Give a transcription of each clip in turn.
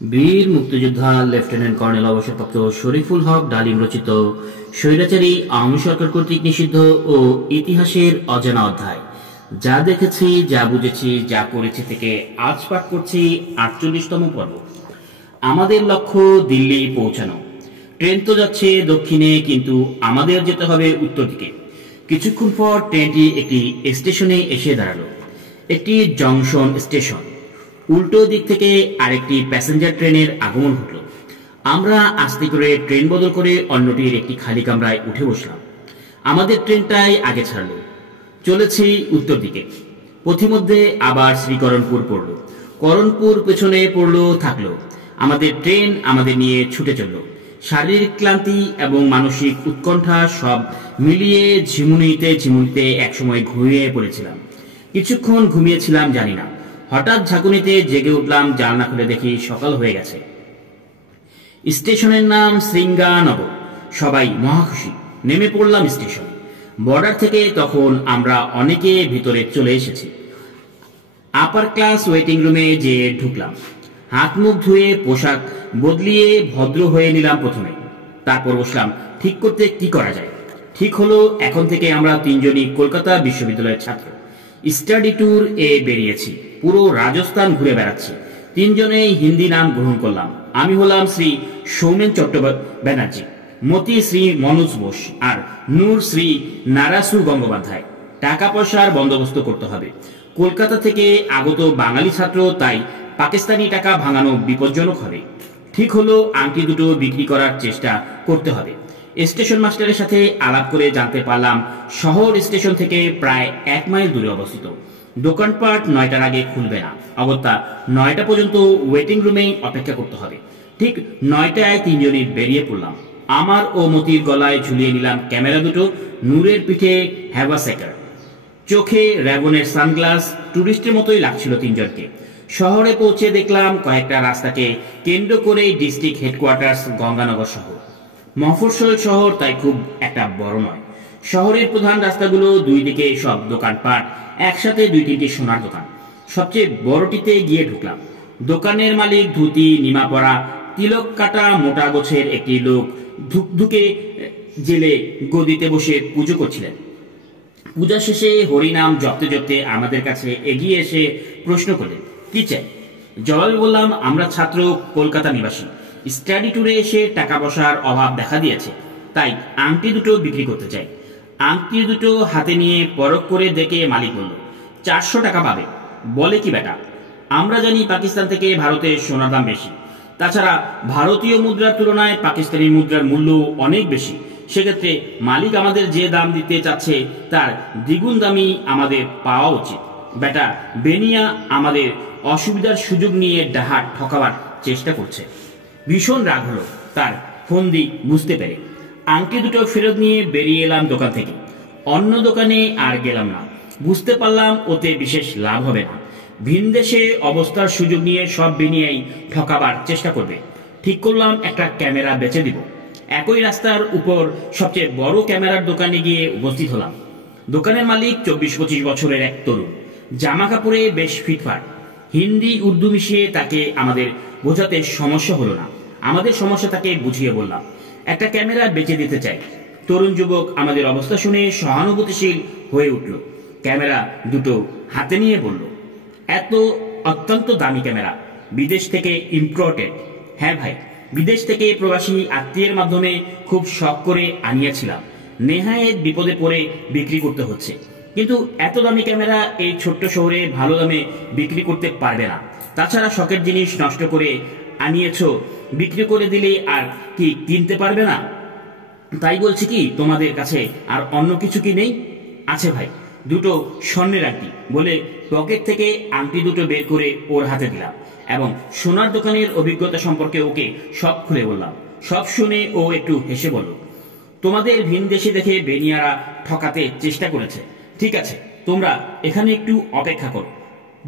বীর মুক্তিযোদ্ধা lieutenant colonel অবসরপ্রাপ্ত শরীফুল হক ডালিম রচিত স্বৈরাচারী আওয়ামী সরকার কর্তৃক নিষিদ্ধ ও ইতিহাসের অজানা অধ্যায়, যা দেখেছি, যা বুঝেছি, যা পড়েছি থেকে আজ পাঠ করছি ৪৮তম পর্ব। আমাদের লক্ষ্য দিল্লি পৌঁছানো। ট্রেন তো যাচ্ছে দক্ষিণে, কিন্তু আমাদের যেতে হবে উত্তর দিকে। কিছুক্ষণ পর ট্রেনটি একটি স্টেশনে এসে দাঁড়ালো। একটি জংশন স্টেশন। উল্টো দিক থেকে আরেকটি প্যাসেঞ্জার ট্রেনের আগমন ঘটল। আমরা আস্তে করে ট্রেন বদল করে অন্যটির একটি খালি কামরায় উঠে বসলাম। আমাদের ট্রেনটাই আগে ছাড়লো। চলেছি উত্তর দিকে। পথিমধ্যে আবার শ্রীকরণপুর পড়ল, করণপুর পেছনে পড়লো, থাকলো। আমাদের ট্রেন আমাদের নিয়ে ছুটে চলল। শারীরিক ক্লান্তি এবং মানসিক উৎকণ্ঠা সব মিলিয়ে ঝিমুনিতে একসময় ঘুমিয়ে পড়েছিলাম। কিছুক্ষণ ঘুমিয়েছিলাম জানি না। হঠাৎ ঝাঁকুনিতে জেগে উঠলাম। জানলা খুলে দেখি সকাল হয়ে গেছে। স্টেশনের নাম শৃঙ্গানগর। সবাই মহাখুশি। নেমে পড়লাম স্টেশন। বর্ডার থেকে তখন আমরা অনেকে ভিতরে চলে এসেছি। আপার ক্লাস ওয়েটিং রুমে যেয়ে ঢুকলাম। হাত মুখ ধুয়ে পোশাক বদলিয়ে ভদ্র হয়ে নিলাম প্রথমে। তারপর বসলাম ঠিক করতে কি করা যায়। ঠিক হলো, এখন থেকে আমরা তিনজনই কলকাতা বিশ্ববিদ্যালয়ের ছাত্র। স্টাডি ট্যুর এ বেরিয়েছি। পুরো রাজস্থান ঘুরে বেড়াচ্ছি। তিনজনেই হিন্দি নাম গ্রহণ করলাম। আমি হলাম শ্রী সৌমেন ব্যানার্জি, মতি শ্রী মনোজ বোস, আর নূর শ্রী নারাসু গঙ্গোপাধ্যায়। টাকা পয়সার বন্দোবস্ত করতে হবে। কলকাতা থেকে আগত বাঙালি ছাত্র, তাই পাকিস্তানি টাকা ভাঙানো বিপজ্জনক হবে। ঠিক হলো, আংটি দুটো বিক্রি করার চেষ্টা করতে হবে। স্টেশন মাস্টারের সাথে আলাপ করে জানতে পারলাম শহর স্টেশন থেকে প্রায় ১ মাইল দূরে অবস্থিত। দোকানপাট ৯টার আগে খুলবে না। অগত্যা ৯টা পর্যন্ত ওয়েটিং রুমেই অপেক্ষা করতে হবে। ঠিক ৯টায় তিনজনই বেরিয়ে পড়লাম। আমার ও মতির গলায় ঝুলিয়ে নিলাম ক্যামেরা দুটো। নূরের পিঠে হ্যাভাসেকার, চোখে র্যাবনের সানগ্লাস। টুরিস্টের মতোই লাগছিল তিনজনকে। শহরে পৌঁছে দেখলাম কয়েকটা রাস্তাকে কেন্দ্র করেই ডিস্ট্রিক্ট হেডকোয়ার্টার্স গঙ্গানগর শহর। মফস্বল শহর, তাই খুব একটা বড় নয়। শহরের প্রধান রাস্তাগুলো, দুই দিকে সব দোকানপাট, একসাথে ২-৩টি সোনার দোকান। সবচেয়ে বড়টিতে গিয়ে ঢুকলাম। দোকানের মালিক ধুতি, নিমা পরা, তিলক কাটা মোটা গোছের একটি লোক ধুকধুকে জেলে গদিতে বসে পুজো করছিলেন। পূজা শেষে হরিনাম জপতে জপতে আমাদের কাছে এগিয়ে এসে প্রশ্ন করলেন, কি চাই? জবাবে বললাম, আমরা ছাত্র, কলকাতা নিবাসী। স্টাডি ট্যুরে এসে টাকা পয়সার অভাব দেখা দিয়েছে, তাই আংটি দুটো বিক্রি করতে চাই। আংটি দুটো হাতে নিয়ে পরখ করে দেখে মালিক বলল, ৪০০ টাকা পাবে। বলে কি বেটা, আমরা জানি পাকিস্তান থেকে ভারতে সোনার দাম বেশি। তাছাড়া ভারতীয় মুদ্রার তুলনায় পাকিস্তানি মুদ্রার মূল্য অনেক বেশি। সেক্ষেত্রে মালিক আমাদের যে দাম দিতে চাচ্ছে তার দ্বিগুণ দামই আমাদের পাওয়া উচিত। বেটা বেনিয়া আমাদের অসুবিধার সুযোগ নিয়ে ডাহাত ঠকাবার চেষ্টা করছে। ভীষণ রাগ হলো তার ফন্দি বুঝতে পেরে। আংটি দুটো ফেরত নিয়ে বেরিয়ে এলাম দোকান থেকে। অন্য দোকানে আর গেলাম না। বুঝতে পারলাম ওতে বিশেষ লাভ হবে না। ভিনদেশে অবস্থার সুযোগ নিয়ে সব বেনিয়াই ঠকাবার চেষ্টা করবে। ঠিক করলাম একটা ক্যামেরা বেচে দিব। একই রাস্তার উপর সবচেয়ে বড় ক্যামেরার দোকানে গিয়ে উপস্থিত হলাম। দোকানের মালিক ২৪-২৫ বছরের এক তরুণ। জামা কাপড়ে বেশ ফিটফাট। হিন্দি উর্দু মিশিয়ে তাকে আমাদের বোঝাতে সমস্যা হলো না। আমাদের সমস্যা তাকে বুঝিয়ে বললাম, একটা ক্যামেরা বেচে দিতে চাই। তরুণ যুবক আমাদের অবস্থা শুনে সহানুভূতিশীল হয়ে উঠল। ক্যামেরা দুটো হাতে নিয়ে বলল, এত অত্যন্ত দামি ক্যামেরা, বিদেশ থেকে ইম্পোর্টেড। হ্যাঁ ভাই, বিদেশ থেকে প্রবাসী আত্মীয়ের মাধ্যমে খুব শখ করে আনিয়েছিলাম। নেহায়েত বিপদে পড়ে বিক্রি করতে হচ্ছে। কিন্তু এত দামি ক্যামেরা এই ছোট্ট শহরে ভালো দামে বিক্রি করতে পারবে না। তাছাড়া শখের জিনিস নষ্ট করে আনিয়েছ, বিক্রি করে দিলে আর কি কিনতে পারবে না? তাই বলছি কি, তোমাদের কাছে আর অন্য কিছু কি নেই? আছে ভাই, দুটো স্বর্ণের আংটি। বলে পকেট থেকে আংটি দুটো বের করে ওর হাতে দিলাম এবং সোনার দোকানের অভিজ্ঞতা সম্পর্কে ওকে সব খুলে বললাম। সব শুনে ও একটু হেসে বলল, তোমাদের ভিনদেশে দেখে বেনিয়ারা ঠকাতে চেষ্টা করেছে। ঠিক আছে, তোমরা এখানে একটু অপেক্ষা করো,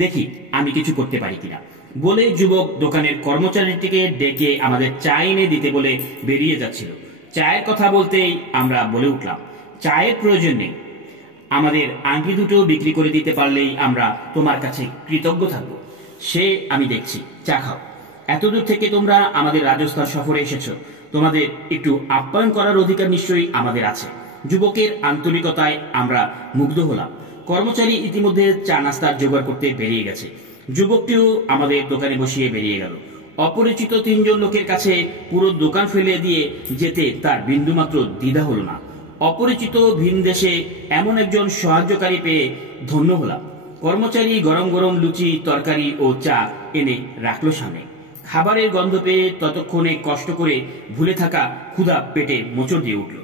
দেখি আমি কিছু করতে পারি কিনা। বলে যুবক দোকানের কর্মচারীটিকে ডেকে আমাদের চা এনে দিতে বলে বেরিয়ে যাচ্ছিল। চায়ের কথা বলতেই আমরা বলে উঠলাম, চায়ের প্রয়োজন নেই, আমাদের আংটি দুটো বিক্রি করে দিতে পারলেই আমরা তোমার কাছে কৃতজ্ঞ থাকবো। সে আমি দেখছি, চা খাও। এতদূর থেকে তোমরা আমাদের রাজস্থান সফরে এসেছো, তোমাদের একটু আপ্যায়ন করার অধিকার নিশ্চয়ই আমাদের আছে। যুবকের আন্তরিকতায় আমরা মুগ্ধ হলাম। কর্মচারী ইতিমধ্যে চা নাস্তার জোগাড় করতে বেরিয়ে গেছে। যুবকটিও আমাদের দোকানে বসিয়ে বেরিয়ে গেল। অপরিচিত তিনজন লোকের কাছে পুরো দোকান ফেলে দিয়ে যেতে তার বিন্দুমাত্র দ্বিধা হলো না। অপরিচিত ভিন দেশে এমন একজন সাহায্যকারী পেয়ে ধন্য হলাম। কর্মচারী গরম গরম লুচি, তরকারি ও চা এনে রাখলো সামনে। খাবারের গন্ধ পেয়ে ততক্ষণে কষ্ট করে ভুলে থাকা ক্ষুধা পেটে মোচড় দিয়ে উঠল।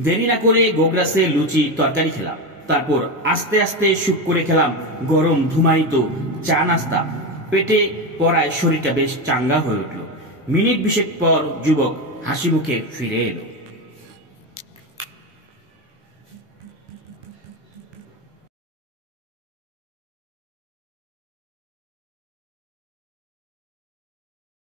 দেরি না করে গোগ্রাসে লুচি তরকারি খেলাম। তারপর আস্তে আস্তে সুখ করে খেলাম গরম ধুমায়িত চা নাস্তা। পেটে পড়ায় শরীরটা বেশ চাঙ্গা হয়ে উঠল। মিনিট 20 পর যুবক হাসি মুখে ফিরে এলো।